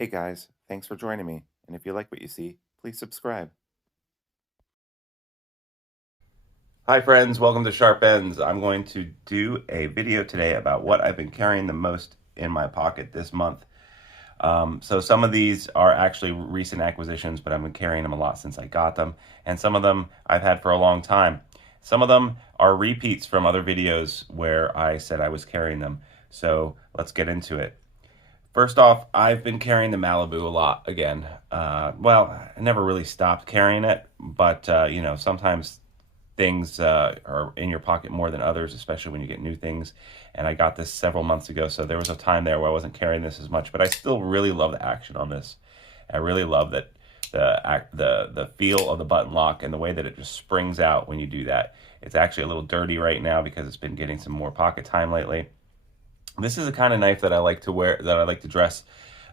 Hey guys, thanks for joining me. And if you like what you see, please subscribe. Hi friends, welcome to Sharp Ends. I'm going to do a video today about what I've been carrying the most in my pocket this month. So some of these are actually recent acquisitions, but I've been carrying them a lot since I got them. And some of them I've had for a long time. Some of them are repeats from other videos where I said I was carrying them. So let's get into it. First off, I've been carrying the Malibu a lot again. Well, I never really stopped carrying it, but sometimes things are in your pocket more than others, especially when you get new things. And I got this several months ago, so there was a time there where I wasn't carrying this as much, but I still really love the action on this. I really love that the feel of the button lock and the way that it just springs out when you do that. It's actually a little dirty right now because it's been getting some more pocket time lately. This is the kind of knife that I like to wear, that I like to dress.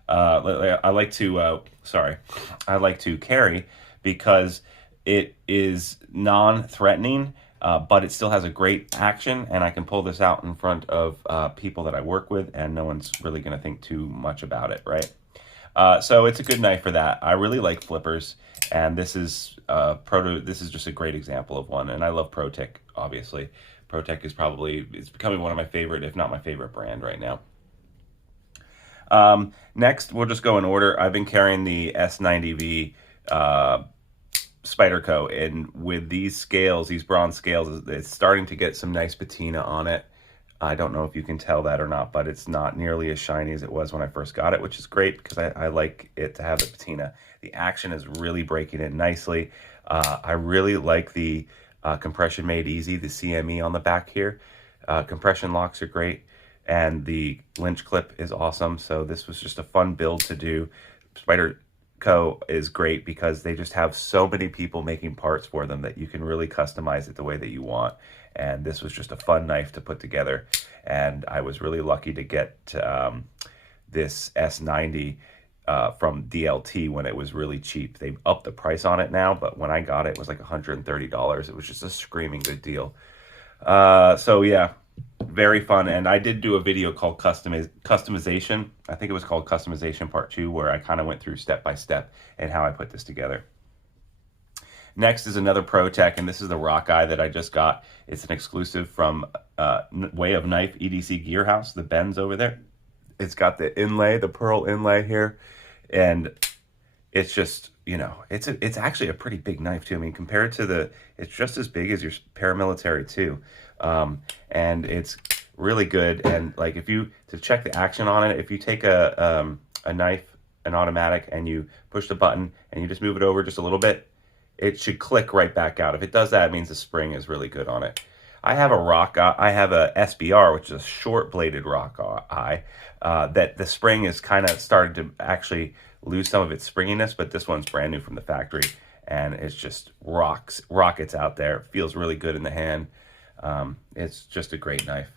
I like to, I like to carry because it is non-threatening, but it still has a great action, and I can pull this out in front of people that I work with, and no one's really going to think too much about it, right? So it's a good knife for that. I really like flippers, and this is This is just a great example of one. And I love ProTech, obviously. ProTech is it's becoming one of my favorite, if not my favorite brand right now. Next, we'll just go in order. I've been carrying the S90V Spyderco, and with these scales, these bronze scales, it's starting to get some nice patina on it. I don't know if you can tell that or not, but it's not nearly as shiny as it was when I first got it, which is great because I like it to have the patina. The action is really breaking in nicely. I really like the compression made easy, the CME on the back here. Compression locks are great, and the lynch clip is awesome. So this was just a fun build to do. Spyderco is great because they just have so many people making parts for them that you can really customize it the way that you want. And this was just a fun knife to put together. And I was really lucky to get this S90 from DLT when it was really cheap. They upped the price on it now, but when I got it, it was like $130. It was just a screaming good deal. So yeah, very fun. And I did do a video called Customization. I think it was called Customization Part 2, where I kind of went through step by step and how I put this together. Next is another ProTech, and this is the Rock Eye that I just got. It's an exclusive from Way of Knife EDC Gear House, the Benz over there. It's got the inlay, the pearl inlay here, and it's just, it's actually a pretty big knife too. I mean, compared to it's just as big as your paramilitary too. And it's really good. And like, to check the action on it, if you take a knife, an automatic, and you push the button and you just move it over just a little bit, it should click right back out. If it does that, it means the spring is really good on it. I have a SBR, which is a short bladed rock eye, that the spring is kind of started to actually lose some of its springiness, but this one's brand new from the factory, and it's just rockets out there. It feels really good in the hand. It's just a great knife.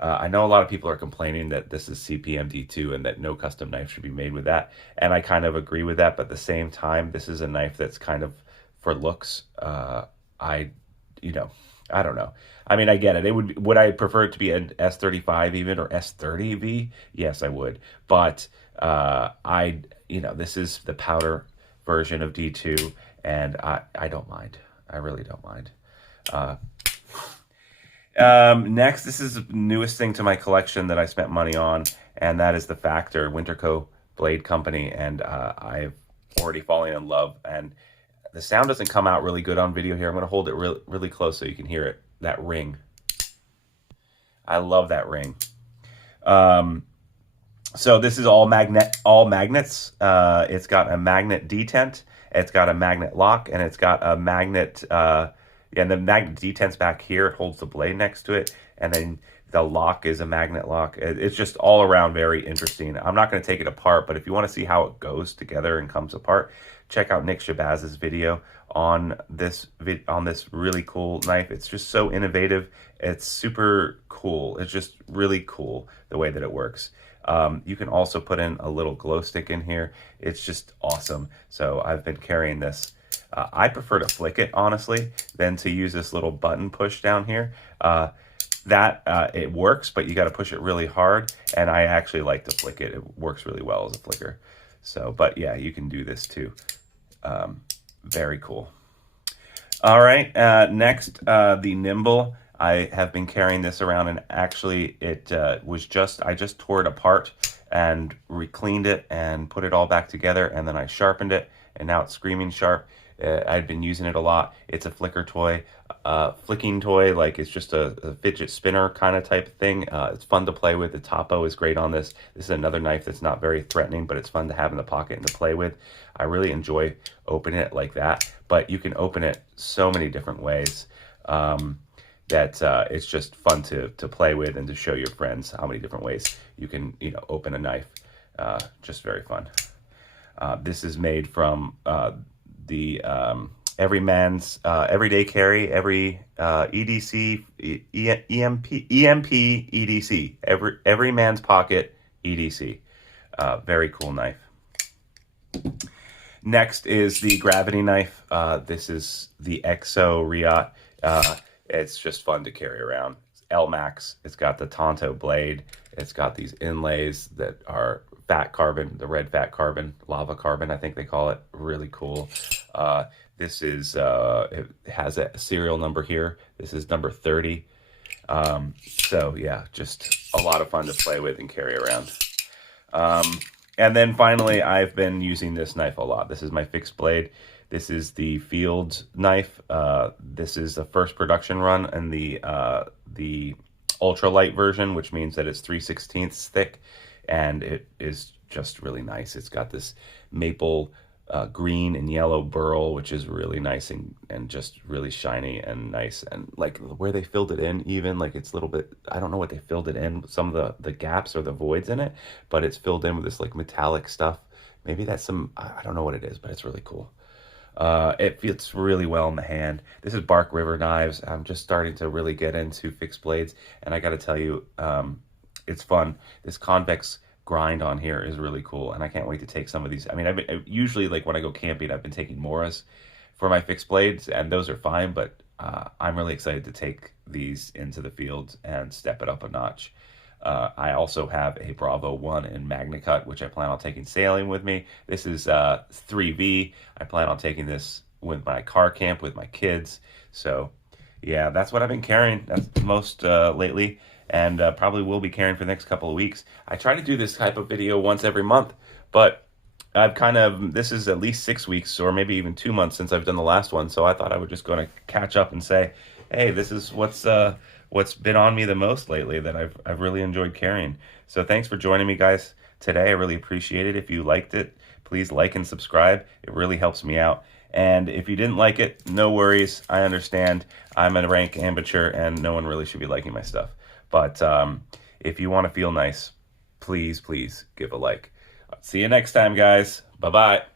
I know a lot of people are complaining that this is CPMD2 and that no custom knife should be made with that, and I kind of agree with that, but at the same time, this is a knife that's kind of for looks. I don't know. I mean, I get it. Would I prefer it to be an S35 even, or S30V? Yes, I would. But this is the powder version of D2, and I don't mind. I really don't mind. Next, this is the newest thing to my collection that I spent money on, and that is the Factor Winterco Blade Company, and I've already fallen in love. And the sound doesn't come out really good on video here. I'm going to hold it really close so you can hear it. That ring. I love that ring. So this is all magnets. It's got a magnet detent. It's got a magnet lock, and it's got a magnet. And the magnet detent's back here. It holds the blade next to it, and then the lock is a magnet lock. It's just all around very interesting. I'm not going to take it apart, but if you want to see how it goes together and comes apart, check out Nick Shabazz's video on this really cool knife. It's just so innovative. It's super cool. It's just really cool the way that it works. You can also put in a little glow stick in here. It's just awesome. So I've been carrying this. I prefer to flick it, honestly, than to use this little button push down here. It works, but you got to push it really hard, and I actually like to flick it. It works really well as a flicker. So, but yeah, you can do this too. Very cool. All right, next, the Nimble. I have been carrying this around, and actually it I just tore it apart and re-cleaned it and put it all back together, and then I sharpened it, and now it's screaming sharp. I've been using it a lot. It's a flicker toy, flicking toy, like it's just a fidget spinner kind of type thing. It's fun to play with. The topo is great on this. This is another knife that's not very threatening, but it's fun to have in the pocket and to play with. I really enjoy opening it like that, but you can open it so many different ways. That it's just fun to play with and to show your friends how many different ways you can, open a knife. Just very fun. This is made from the Everyman's Everyday Carry, every EDC, EMP EDC, Everyman's Pocket EDC. Very cool knife. Next is the gravity knife. This is the Exo Riot. It's just fun to carry around. It's L-Max. It's got the Tonto blade. It's got these inlays that are fat carbon, the red fat carbon, lava carbon, I think they call it. Really cool. This is, it has a serial number here. This is number 30. So yeah, just a lot of fun to play with and carry around. And then finally, I've been using this knife a lot. This is my fixed blade. This is the Field knife. This is the first production run and the ultralight version, which means that it's 3/16 thick, and it is just really nice. It's got this maple green and yellow burl, which is really nice and just really shiny and nice. And like where they filled it in, even like it's a little bit, I don't know what they filled it in, some of the gaps or the voids in it, but it's filled in with this like metallic stuff. Maybe that's I don't know what it is, but it's really cool. It fits really well in the hand. This is Bark River knives. I'm just starting to really get into fixed blades, and I got to tell you, it's fun. This convex grind on here is really cool, and I can't wait to take some of these. I mean, usually like when I go camping, I've been taking Morris for my fixed blades, and those are fine, but I'm really excited to take these into the field and step it up a notch. I also have a Bravo 1 in MagnaCut, which I plan on taking sailing with me. This is 3V. I plan on taking this with my car camp with my kids. So yeah, that's what I've been carrying. That's the most lately, and probably will be carrying for the next couple of weeks. I try to do this type of video once every month, but this is at least 6 weeks or maybe even 2 months since I've done the last one. So I thought I would just go to catch up and say, hey, this is what's been on me the most lately that I've really enjoyed carrying. So thanks for joining me, guys, today. I really appreciate it. If you liked it, please like and subscribe. It really helps me out. And if you didn't like it, no worries. I understand. I'm a rank amateur, and no one really should be liking my stuff. But if you want to feel nice, please give a like. See you next time, guys. Bye-bye.